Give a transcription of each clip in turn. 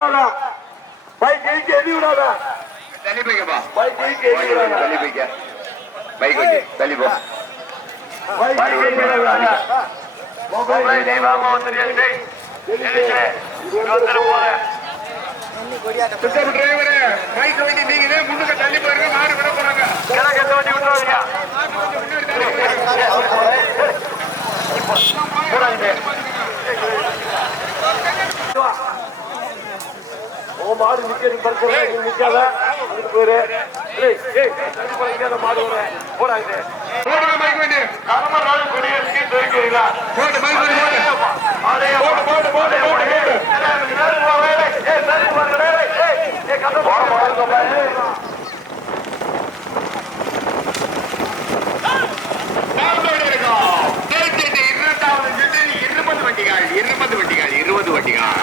Bike எதி விடாத தள்ளி போய்க்கப்பா. பைக் எதி விடாத தள்ளி போய்க்க. பைக் வச்சு தள்ளி போ. பைக் எதி விடாத மொபைல் தெய்வமா வந்துருச்சு. டிரைவரு பைக் வண்டி நீங்க முன்னுக்கு தள்ளி போயிருங்க. மாறு விட போறாங்க. கிழக்கு எந்த வண்டி விட்டுறாதீங்க. மாடு நிக்க நிக்காத போயிரு மாடு போடாங்க பைக் வண்டி இருபது வண்டிகள்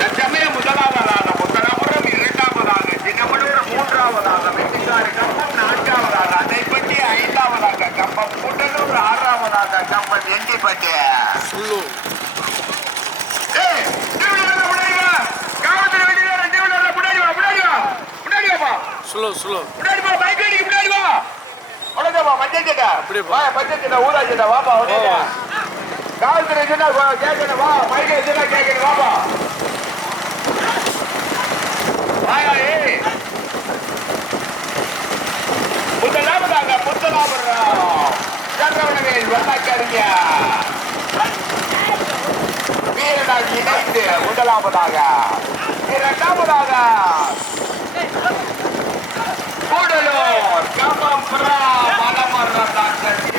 தற்சமயம் முதலாவதாக முத்தராபுரம், இரண்டாவதாக சின்னமனூர், மூன்றாவதாக வெட்டிக்காடு கம்பம், நான்காவதாக அணைப்பட்டி, ஐந்தாவதாக கம்பம் கூட்டலூர், ஆறாவதாக கம்பம் எண்டிப்பட்டி. காவல்துறை சொன்னா கேட்கணும் வா, மைக்கை சொன்னா கேட்கணும் வாப்பா. முதலாவதாக முத்தலாபுரம் சந்திரவனவேல் வண்ணக்கறிஞ வீரனால் இணைந்து முதலாவதாக, இரண்டாவதாக கூடலூர் கம்பம்புரா மலமர்தான் கட்சி.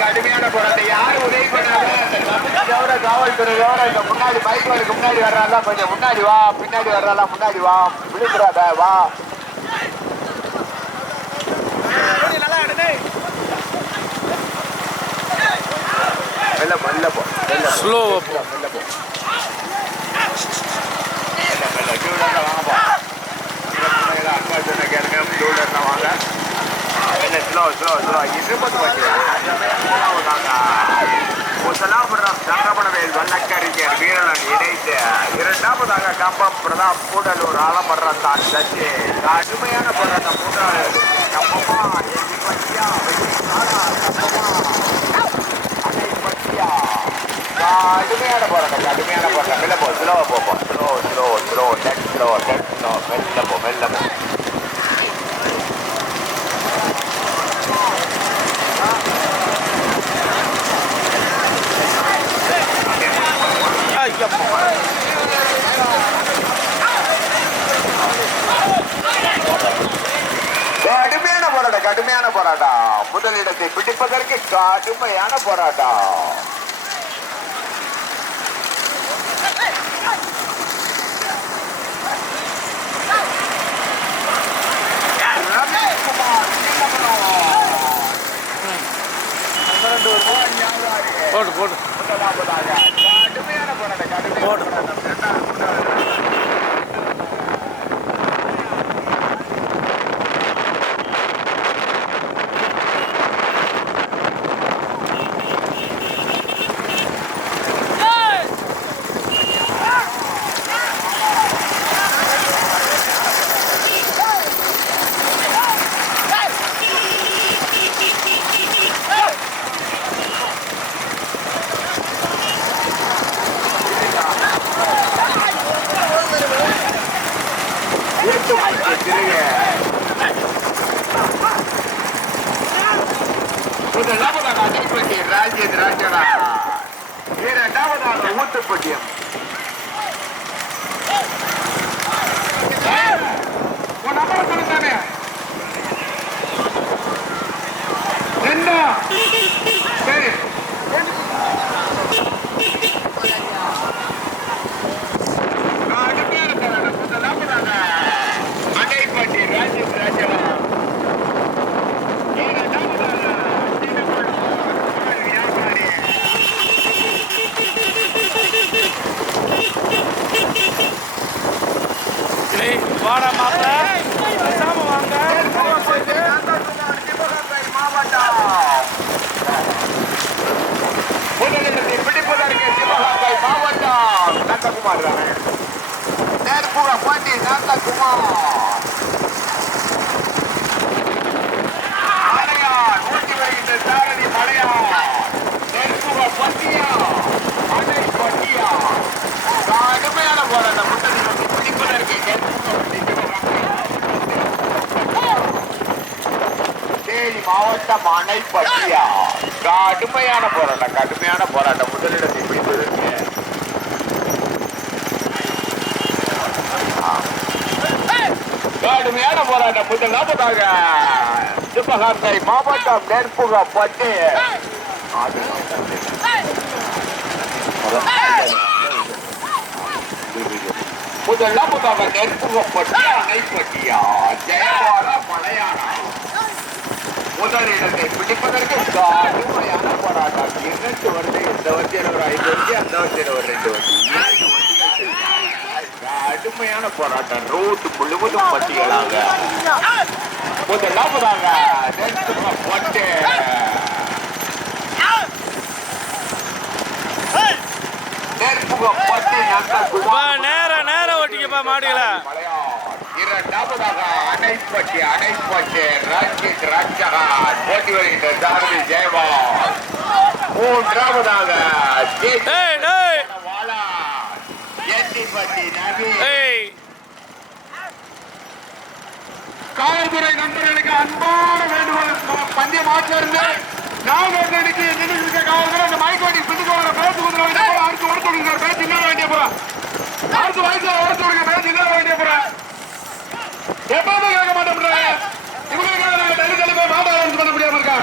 கடுமையான போராட்டம். யாரு உதவி பண்ணாங்க? காவல்துறையோட இங்க முன்னாடி பைக் வரைக்கும் முன்னாடி வர்றாங்களா, கொஞ்சம் முன்னாடி வா. பின்னாடி வர்றாங்களா, முன்னாடி வா. விழுந்துடாத வா. மெல்ல மெல்ல போ, ஸ்லோ போ, மெல்ல போ, மெல்ல மெல்ல. டூலர்ல வாங்கப்பா. அக்கா சொன்ன கேளுங்க, டூலர்ல வாங்க. Slow slow slow. 20 வண்டி முதலாவதாக சந்திரவனவேல் வண்ணக்கறிஞர் வீரன் இணைந்து, இரண்டாவதாக கம்பம் பிரதாப் கூடலூர் ஆலமரத்தான் சச்சி. கடுமையான போராட்டம். மூன்றாவது கம்பமா எதிர்பட்டியா அணைப்பட்டியா. கடுமையான போராட்டம், கடுமையான போராட்டம். மெல்ல போ, ஸ்லோவா போப்போம். Slow slow slow dead slow dead slow. மெல்ல போ, மெல்ல போ. கடுமையான போராட்டம், கடுமையான போராட்டம். முதலிடத்தை பிடிப்பதற்கு கடுமையான போராட்டம். போட்டு போட்டு முதலாவதாக கடுமையான போராட்டம், கடுமையான போராட்டம். முதலாவதாக அணைப்பட்டி ராஜேந்திர ராஜனா, இரண்டாவதாக ஊத்துப்பட்டியம். உன் நம்பரை சொல்லுங்க. என்ன சரி முதலாவதாக அணைப்பட்டி ராஜேந்திர ராஜனா, வாடா மாப்பிள்ள வாங்க நந்தகுமார் மலையான் ஊட்டி வருகின்ற சாரதி மலையான் நெருப்புக பட்டியா அணை பட்டியா கடுமையான போராட்டம் முன்னணி பிடிப்பதற்கு தேனி மாவட்டம் அணைப்பட்டியா கடுமையான போராட்டம் முதலிடத்தை பிடிப்பதற்கு கடுமையான போராட்டம் முதலாவதாக சிவகங்கை மாவட்டம் நெற்புகப்பட்டு முதலாவதாக நெற்புகப்பட்டு அணைப்பட்டியா ஜெயவார மலையானா முதலிடத்தை பிடிப்பதற்கு கடுமையான போராட்டம் 2 வருடம் இந்த வருஷம் ஒரு 5 வருஷம் அந்த வருஷம் ஒரு 2 வருஷம் கடுமையான போராட்டம் ரோடு முழுவதும் பட்டியலாக முதலாவதாக பட்டு நேரம் ஓட்டிக்கப்பா மாடுகள இரண்டாவதாக அணைப்பட்டி ரஞ்சித் ரட்சகன் போட்டி வருகின்ற சாரதி ஜெயவால் மூன்றாவதாக காவல்துறை நண்பர்களுக்கு அன்பான வேண்டுகோள் பந்தய மாற்றில இருந்து நாகர்கோடிக்கு நின்று காவல்துறை அந்த மைக்கோட்டி பிடிக்க பேச்சு கொடுக்க அடுத்து ஓட சொல்லுங்க பேச்சு இல்ல வேண்டிய போற அடுத்து வயசுல ஓட சொல்லுங்க பேச்சு இல்ல வேண்டிய போற எப்பவுமே கேட்க மாட்டேன் இவங்களுக்கு தள்ளி தள்ளி போய் மாட்டாளம் பண்ண முடியாம இருக்கா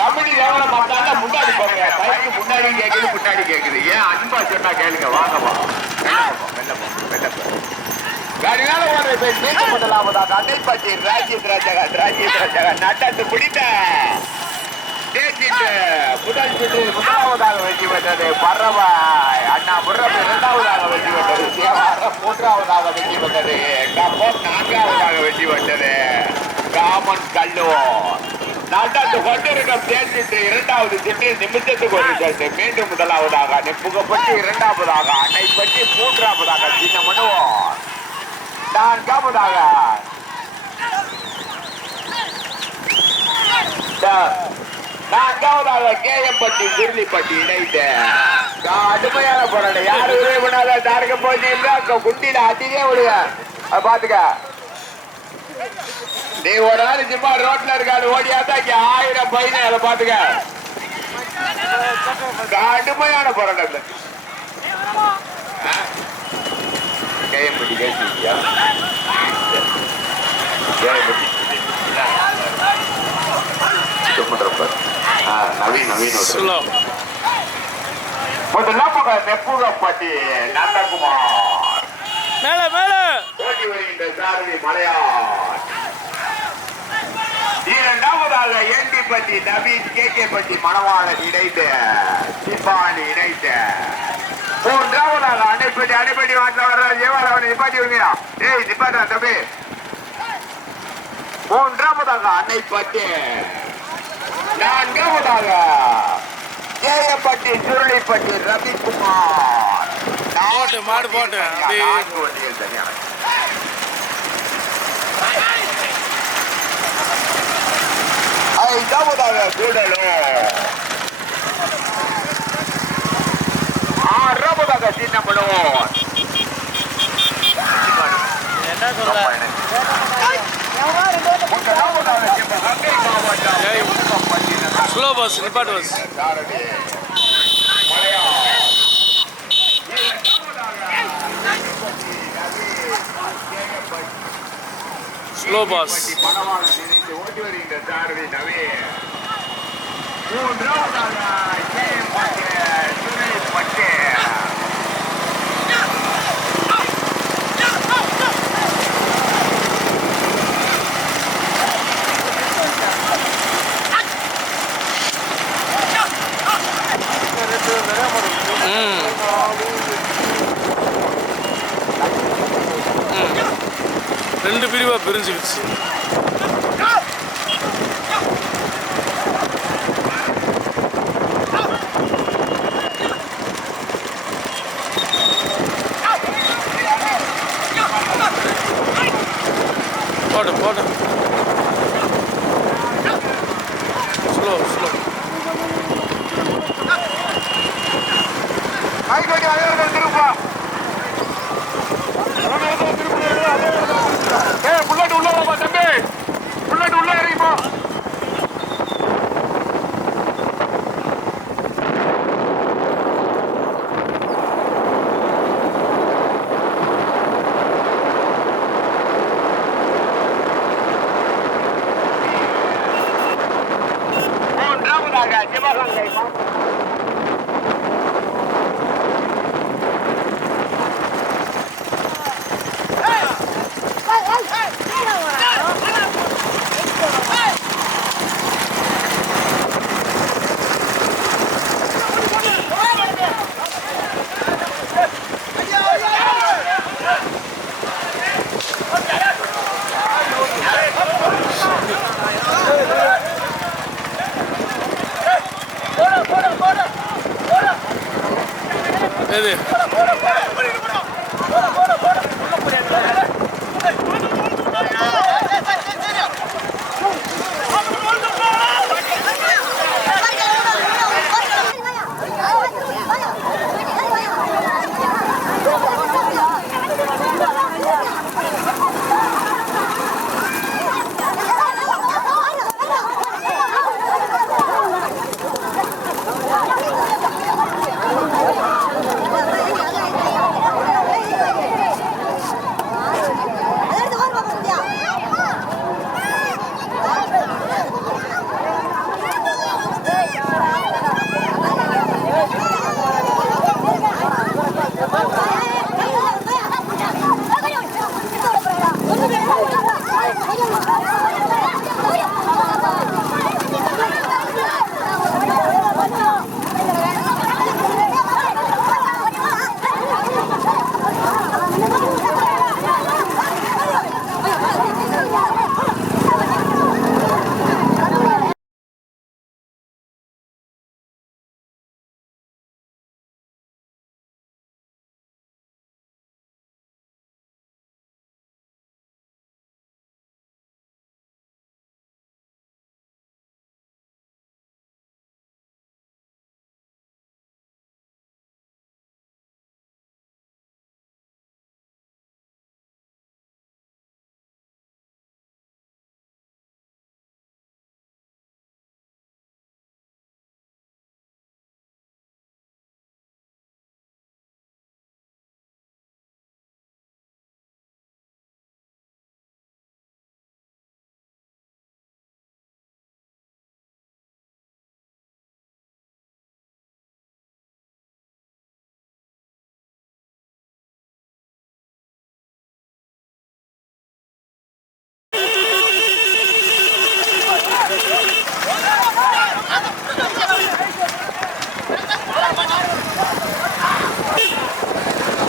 கம்பெனி எவ்வளவு பார்த்தாங்க முன்னாடி போறீங்க பைக்கு முன்னாடி கேக்குது ஏன் அன்பா சொன்னா கேளுங்க வாங்கப்பா கடிகால ஓடுற பேர் நீக்க முதலாவதாக அன்னைப்பட்டி ராஜித் ரட்சகன் நட்டத்து பிடித்த முதல் சுற்று முதலாவதாக வெற்றி பெற்றது பறவாய் அண்ணா முர்ரம் 2வது வெற்றி பெற்றது தேவாரம் 3வது வெற்றி பெற்றது கம்பம் 4வது வெற்றி பெற்றது காமன் கல்லூர் நாட்டாத்து கொண்டிருக்கும் தேர்ச்சிட்டு 2வது சுற்று நிமிஷத்துக்கு ஒரு சட்டு மீண்டும் முதலாவதாக நெப்புகப்பட்டு 2வதாக அன்னைப்பட்டி 3வதாக சின்ன மனுவோம் 4வதாக கேஎம்பட்டி சுருளிப்பட்டி இணைந்து கடுமையான போராட்டம் யாரு உதவி பண்ணாத தாரக போச்சு குண்டியில அதிகே விடுங்க பாத்துக்க நீ ஒரு நாள் சும்மா ரோட்ல இருக்காது ஓடியாத்தா 1000 பையன் அதை பாத்துக்க கடுமையான போராட்டம் கேஎம்பட்டி கேசியா நெப்புகப்பட்டி நந்தகுமார் ஓட்டி வருகின்ற சாரதி மலையான் 2வதாக எண்டிப்பட்டி நவீன் கேகேப்பட்டி மணவாளன் இணைந்து சிப்பாண்டி இணைந்து 3வதாக அணைப்பட்டி வாட்டில் வர்ற ஜெயவாளவனை நிப்பாட்டி விடுங்க ஏய் நிப்பாட்டா தம்பி 3வதாக அணைப்பட்டி 4வதாக கேஎம்பட்டி சுருளிப்பட்டி ரவிக்குமார் மாடு போட்டு 5வதாக கூடலூர் 6வதாக சின்னமனூர் என்ன சொல்ற ஸ்லோ பஸ் நிப்பாட்டு பஸ் ஸ்லோ பஸ் ஓட்டி வருகின்ற சாரதி நவே 3வதாக சுருளிப்பட்டி ரெண்டு பிரிவா பிரிஞ்சுக்கிச்சு போடு போடு ஸ்லோ ஸ்லோ திருப்பா புல்லட் உள்ள வாப்பா தம்பி புல்லட் உள்ள இறங்கிப்போ மூன்றாவதாக சிவகங்கை எது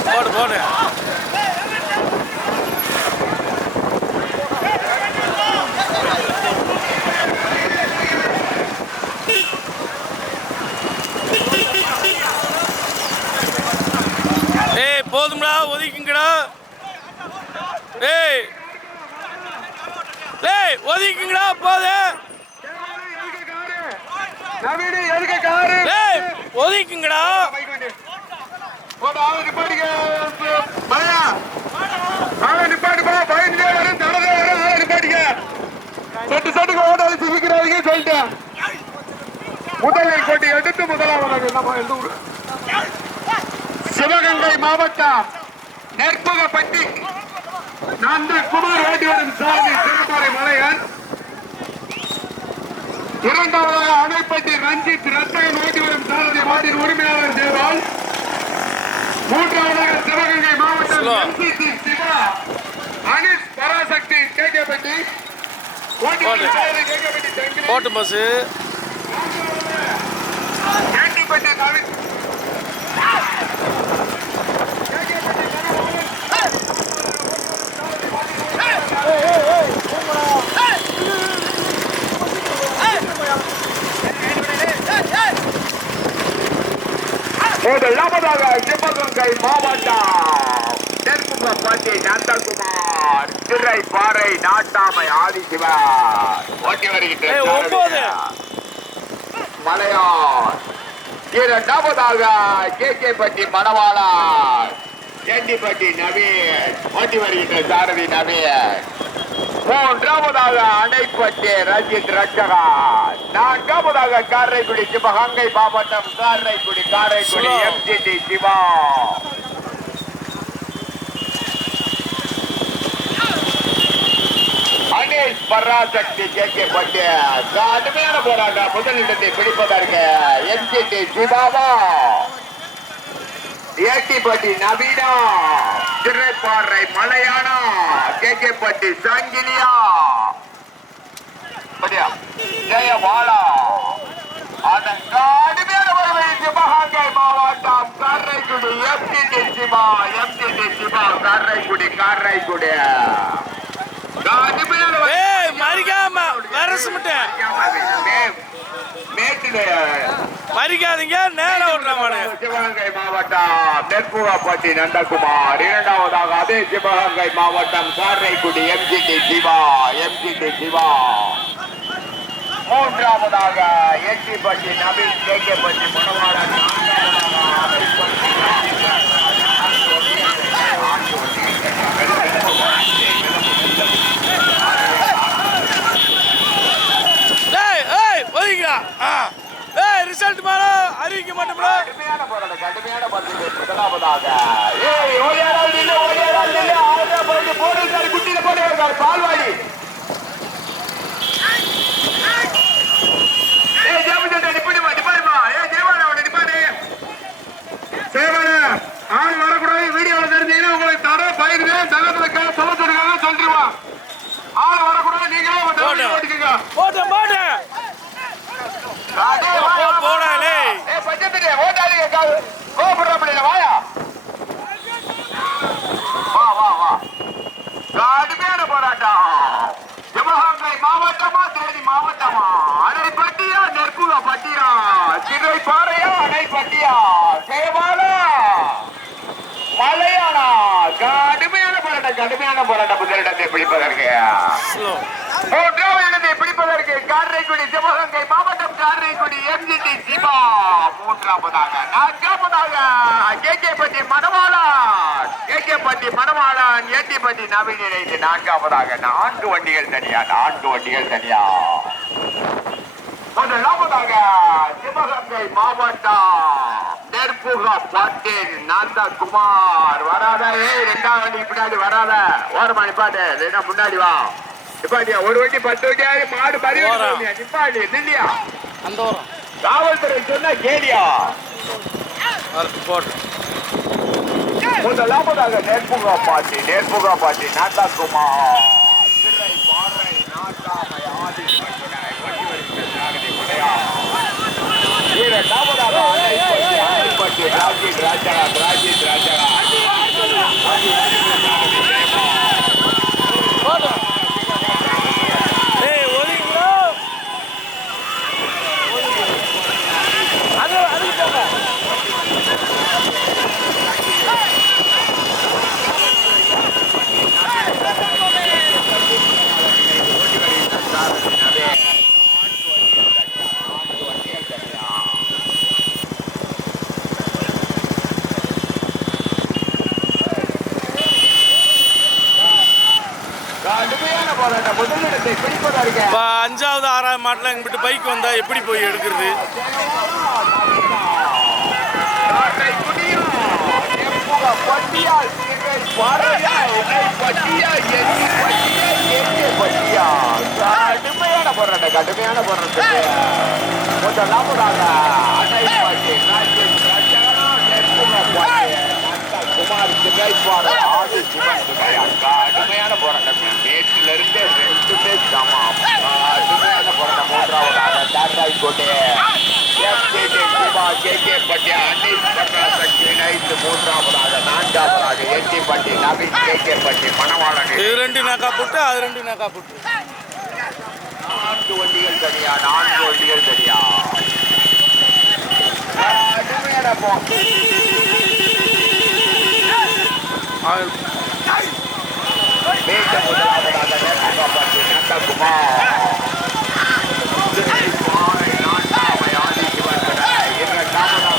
போடு போடு ஏய் போதும்டா ஒதுக்குங்கடா ஏய் ஏய் ஒதுக்குங்கடா போது நவீன எதுக்கு காரு ஏய் ஒதுக்குங்கடா நிப்பாட்டிக்க பையா ஆளை நிப்பாட்டுப்பா பயந்தே வரும் தடதே வரும் ஆளை நிப்பாட்டிக்க சட்டுக்கு ஓடாது சிரிக்கிறாதீங்க சொல்லிட்டேன் முதலில் கொட்டி எடுத்து முதலாவது நம்ம எந்த ஊர் சிவகங்கை மாவட்டம் நெற்புகப்பட்டி நன்றி குமார் ஓட்டி வரும் சாமி திருப்பாறை மலையன் இரண்டாவதாக அணைப்பட்டி ரஞ்சித் ரத்தகன் ஓட்டி வரும் சாரதி மாட்டின் உரிமையாளர் தேவால் மூன்றாவதாக சிவகங்கை மாவட்டம் எம்சிசி சிவா அனிஸ் பராசக்தி கேகேபட்டி ஓட்டி வரும் சாரதி கேகேபட்டி தங்கி போட்டு பஸ் கேண்டிப்பட்டி நவீன் முதலாவதாக சிவகங்கை மாவட்டம் தெற்குப்பட்டி நந்தகுமார் திரை பாறை நாட்டாமை ஆதிசிவா ஓட்டி வருகின்ற 9 மலையார். இரண்டாவதாக கேகேபட்டி மணவாளா செண்டிப்பட்டி நவீன் ஓட்டி வருகின்ற சாரதி நவீன். மூன்றாவதாக அணைப்பட்டி ரஞ்சித் ரட்சகா. நான்காவதாக காரைக்குடி சிவகங்கை மாவட்டம் காரைக்குடி எம்ஜிடி சிவா. அனேஷ் பராசக்தி கேட்கப்பட்டு கடுமையான போராட்டம் முதலிடத்தை பிடிப்பதற்கு எம்ஜிடி சிவாவா ஏட்டிப்பட்டி நவீனா திரைப்பாறை மலையானா கேகேப்பட்டி சங்கிலியா ஜெயவாலா அதன் கடுமையான வருகை சிவகங்கை மாவட்டம் காரைக்குடி எம்ஜிடி சிவா காரைக்குடி மறிக்காம மறிக்காதீங்க நேரம் விடுற சிவகங்கை மாவட்டம் நெற்புகாப்பட்டி நந்தகுமார். இரண்டாவதாக அதே சிவகங்கை மாவட்டம் காரைக்குடி எம்ஜிடி சிவா. மூன்றாவதாக எட்டிப்பட்டி நவீன் கேகேப்பட்டி மணவாளன். ரிசல்ட் மேல அறிவிக்க மாட்டோம்ல. கடுமையான பரிசு முதலாவதாக குட்டியில போடுவார்கள் பால்வாடி. ஆள் வரக்கூடாது. வீடியோவில் தெரிஞ்சீங்கன்னா உங்களுக்கு தர பயிர்ந்து தகவலுக்காக சொல்லுவாங்க சொல்லிடுவா. ஆள் வரக்கூடாது. நீங்களே போடாலே கடுமையான போராட்டம். சிவகங்கை மாவட்டமா தேனி மாவட்டமா அணைப்பட்டியா நெற்புகா பட்டியா சிறை பாறையா அணைப்பட்டியா சேவாலா மலையாளா கடுமையான போராட்டம் முதலிடத்தை பிடிப்பதற்கு பிடிப்பதற்கு காரைக்குடி சிவகங்கை மாவட்டம் காரைக்குடி எம்ஜிடி சிவா. மூன்றாவதாக நான்காவதாக கேகேபட்டி மணவாளன் ஏட்டிப்பட்டி நவீன் இணைந்து நான்காவதாக 4 வண்டிகள் தனியா. முதலாவதாக சிவகங்கை மாவட்டம் நெற்புகாப்பட்டி நந்தகுமார். வராத ரெண்டாவது வண்டி பின்னாடி வராத ஓரமா நிப்பாட்டு இல்லைன்னா முன்னாடி வா. நிப்பாட்டியா ஒரு வண்டி 10 வண்டியாவது மாடு பதிவு நிப்பாட்டி இல்லையா. காவல்துறை சொன்னா கேடியா. முதலாவதாக நெற்புகாப்பட்டி நந்தகுமார் பாறை நாட்டாமை ஆதி இரண்டாவதாக அணைப்பட்டி ராஜித் ராஜா இப்போ 5வது 6வது மாட்டில் எங்கிட்ட பைக் வந்தா எப்படி போய் எடுக்கிறது? கடுமையான போராட்டம் குமார் சிகைப்பாறை ஆதி சிவன் கடுமையான போராட்டம். நேற்றிலிருந்து 2 சமம். கடுமையான போராட்டம். மூன்றாவதாக தாத்தாய்கோட்டை கேகேப்பட்டி அனீஷ் பராசக்தி இணைந்து மூன்றாவதாக. நான்காவதாக எட்டிப்பட்டி நவீன் கேகேப்பட்டி மணவாளன். இது 2 நாக்கா போட்டு அது 2 நாக்கா போட்டு 4 வண்டிகள் தனியா. கடுமையான மீண்டும் முதலாவது ஜிமா பாறை நாட்டாமை ஆதி சிவன் இரண்டாவதாக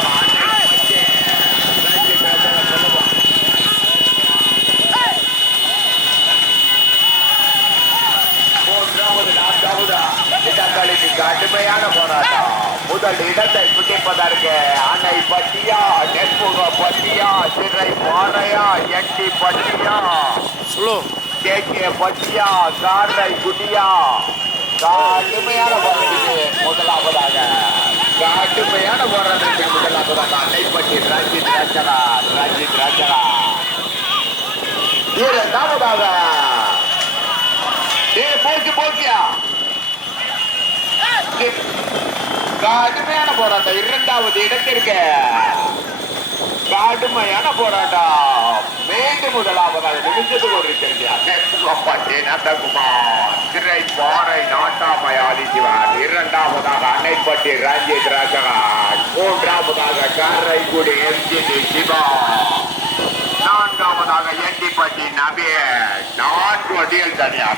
கடுமையான போராட்டம். முதல் இடத்தை பிடிப்பதற்கு அணை பட்டியா, நெற்புக பட்டியா, சிறை பாறையா, எட்டி பட்டியா, கேக்கிய பட்டியா, காரை குடியா, கடுமையான போராட்டத்துக்கு முதலாவதாக அணைப்பட்டி ரஞ்சித் ராஜரா இரண்டாவதாக போக்கியா கடுமையான போராட்டம். இரண்டாவது இடத்திற்கு கடுமையான போராட்டம். மீண்டும் முதலாவதாக நிமிஷத்துக்கு ஒரு நந்தகுமார் திரை பாறை நாட்டாமை ஆதிசிவன். இரண்டாவதாக அணைப்பட்டி ரஞ்சித் ராஜராஜ். மூன்றாவதாக காரைக்குடி எம்ஜிடி சிவா. நான்காவதாக எட்டிப்பட்டி நபிய. 4 வண்டியில் தனியா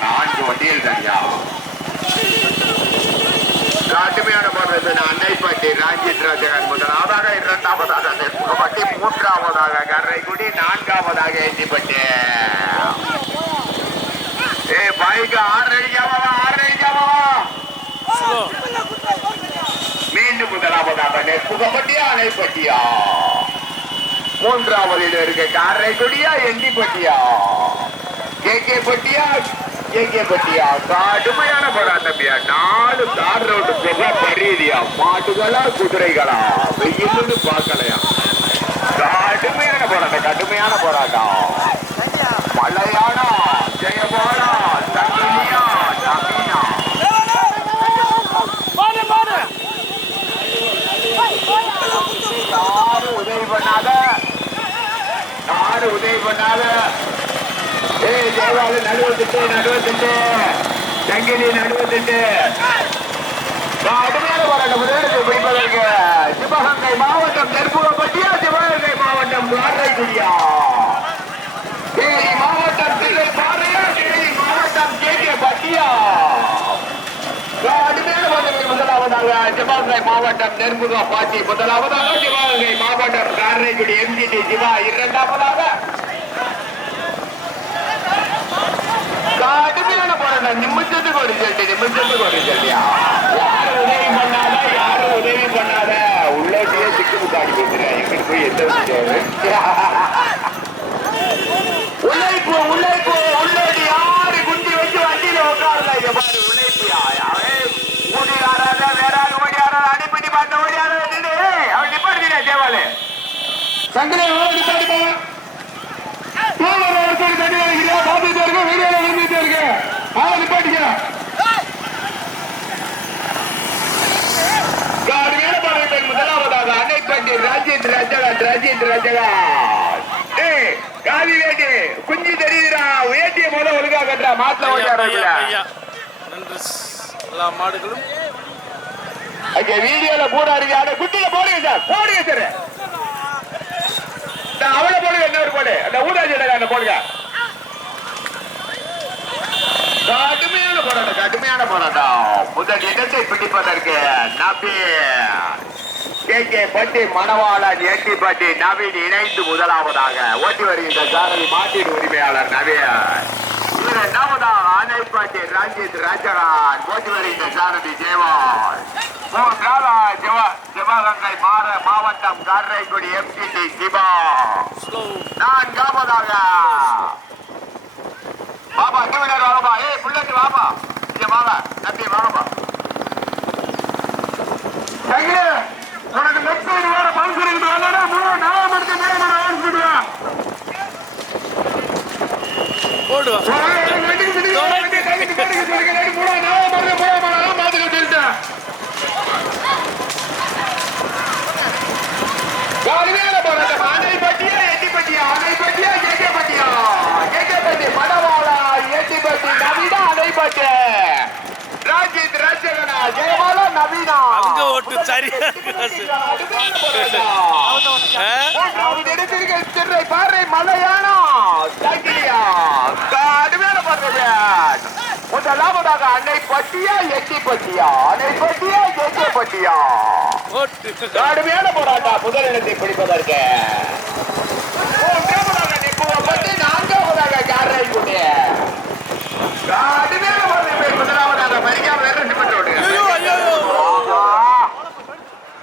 கடுமையான போராட்டம். அன்னைப்பட்டி ரஞ்சித் ராஜகன் முதலாவதாக, இரண்டாவதாக நெற்புகப்பட்டி, மூன்றாவதாக கரைக்குடி, நான்காவதாக எட்டிப்பட்டி. பைக்கு 6 அடிக்காமவா மீண்டும் முதலாவதாக நெற்புகப்பட்டியா அணைப்பட்டியா. மூன்றாவதில் இருக்க காரைக்குடியா எண்டிப்பட்டியா கேகே பட்டியா. கடுமையான போராட்டமியா. 4 தார் ரோடு போக பரீதியா. மாட்டுகளா குதிரைகளா வெயில்னு பார்க்கலையா. கடுமையான போராட்டம். மலையானா ஜெயபாலா தங்கிலியா நவீனா. யாரு உதவி பண்ணாத தேவாலு நடுவத்திட்டு சங்கிலி நடுவத்திட்டு கடுமையான போராட்டம். முதலிடத்தை பிடிப்பதற்கு சிவகங்கை மாவட்டம் நெற்புகப்பட்டியா, சிவகங்கை மாவட்டம் காரைக்குடியா, தேனி மாவட்டம் திரை பாறையா, தேனி மாவட்டம் கேகே பட்டியா. கடுமையான போராட்டத்தில் முதலாவதாக சிவகங்கை மாவட்டம் நெற்புகப்பட்டி, முதலாவதாக சிவகங்கை மாவட்டம் காரைக்குடி எம்ஜிடி சிவா. இரண்டாவதாக கடுமையான போராட்டம். நிமிஷத்துக்கு ஒரு சொல்லியா. யாரும் உதவி பண்ணாத உள்ளோட்டியே சிக்கு முக்காடி பேசுறேன். எங்கிட்டு போய் எந்த உழைப்பு உள்ளோட்டி யாரு குண்டி வச்சு வண்டியில உட்காரல. இங்க பாரு உழைப்பியா. ஓடியாராத வேற ஓடியாரா அடிப்படி பார்த்த ஓடியாரா அவன் நிப்பாடுறீங்க தேவாலு சங்கரே நிப்பாடி போவான். தண்ணி வரைக்கிறியா பார்த்துட்டு இருக்க வீடியோல வந்துட்டு இருக்கு. நிப்பாட்டிக்கிறேன். முதலாவதாக அணைப்பட்டி ராஜேந்திர ரஜகா. காவி வேட்டி குஞ்சு தெரியுதுடா. வேட்டியை போல ஒழுங்கா கட்டுறா. மாத்த ஓடியாரா எல்லா மாடுகளும் வீடியோல கூட இருக்கு. குட்டியில போடுங்க சார். அவளை போடுங்க. இன்னொரு போடு. அந்த ஊதாஜி அந்த போடுங்க. கடுமையான போராட்டம். முதல் இடத்தை பிடிப்பதற்கு நபி கேகே பட்டி மணவாளன் எட்டிப்பட்டி நவீன் இணைந்து முதலாவதாக ஓட்டி வருகின்ற சாரதி மாட்டின் உரிமையாளர் நவீன். இரண்டாவதாக அணைப்பட்டி ரஞ்சித் ராஜகான் ஓட்டி வருகின்ற சாரதி ஜெயவான். சிவகங்கை மாவட்டம் காரைக்குடி எம்ஜிடி சிவா. நான்காவதாக பாபா டூவீலர் வாங்கப்பா. புள்ளட்டு வாப்பா. இங்க வாங்க தம்பி வாங்கப்பா. உனக்கு நெக்ஸ்ட் வேற பவுன்சரிங் கடுமையான போராட்டம். அணைப்பட்டியா எட்டிப்பட்டியா கேகேப்பட்டி மணவாளா எட்டிப்பட்டி நவீனா அணைப்பட்டி ராஜித் ராஜகனா ஜெயபாலா நவீனா. அங்க ஓட்டு சரியா திரை பாறை மலையானா சங்கிலியா. கடுமையான போராட்டம். முதலாவதாக அன்னை பட்டியா எட்டி பட்டியா அன்னை பட்டியா எட்டி பட்டியா போட்டு கடுமையான போராட்டம் முதலிடத்தை பிடிப்பதற்கு மூன்றாவதாக நெக்குவப்பட்டு நான்காவதாக காரைக்குடி கடுமையான போராட்டம் முதலாவதாக மரியாதை ஐயோ ஐயோ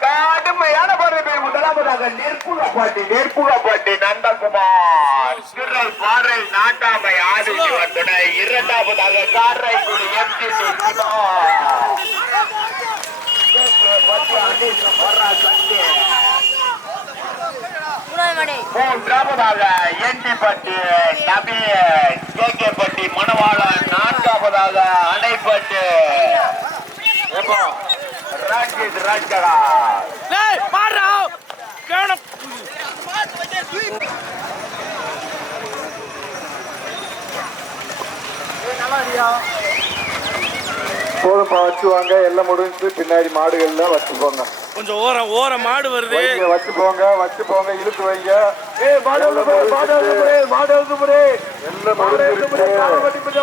கடுமையான போராட்டம் முதலாவதாக நெற்புகப்பட்டி நந்தகுமார் சிறல் பாறை நாட்டாமை ஆதிவத்துடை இரண்டாவதாக காரைக்குடி எம்டி மூன்றாவதாக எண்டிப்பட்டி நபீன் கேகேப்பட்டி மணவாளன் நான்காவதாக அணைப்பட்டு ராஜேஷ் ராஜ்கடா டேய் பாறா கேன போதும்பா வச்சுவாங்க எல்லாம் முடிஞ்சு பின்னாடி மாடுகள்ல வச்சுக்கோங்க கொஞ்சம் ஓரம் மாடு வருது வச்சுப்போங்க இழுத்து வைங்க மாடு எழுது முறை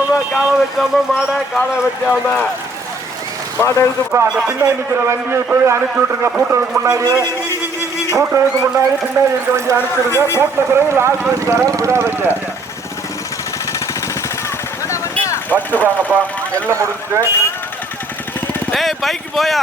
எல்லாம் காலை வச்சாம காலை வச்சாம மாடு எழுதுப்பா அந்த பின்னாடி நிற்கிற வண்டியை போய் அனுப்பி விட்டுருங்க பூட்டுறதுக்கு முன்னாடி பின்னாடி இருக்க வண்டி அனுப்பிச்சிருங்க பூட்டின பிறகு லாஸ்ட் வச்சுக்காரன் விடா வச்ச வச்சுப்பாங்கப்பா எல்லாம் முடிஞ்சுட்டு ஏய் பைக் போயா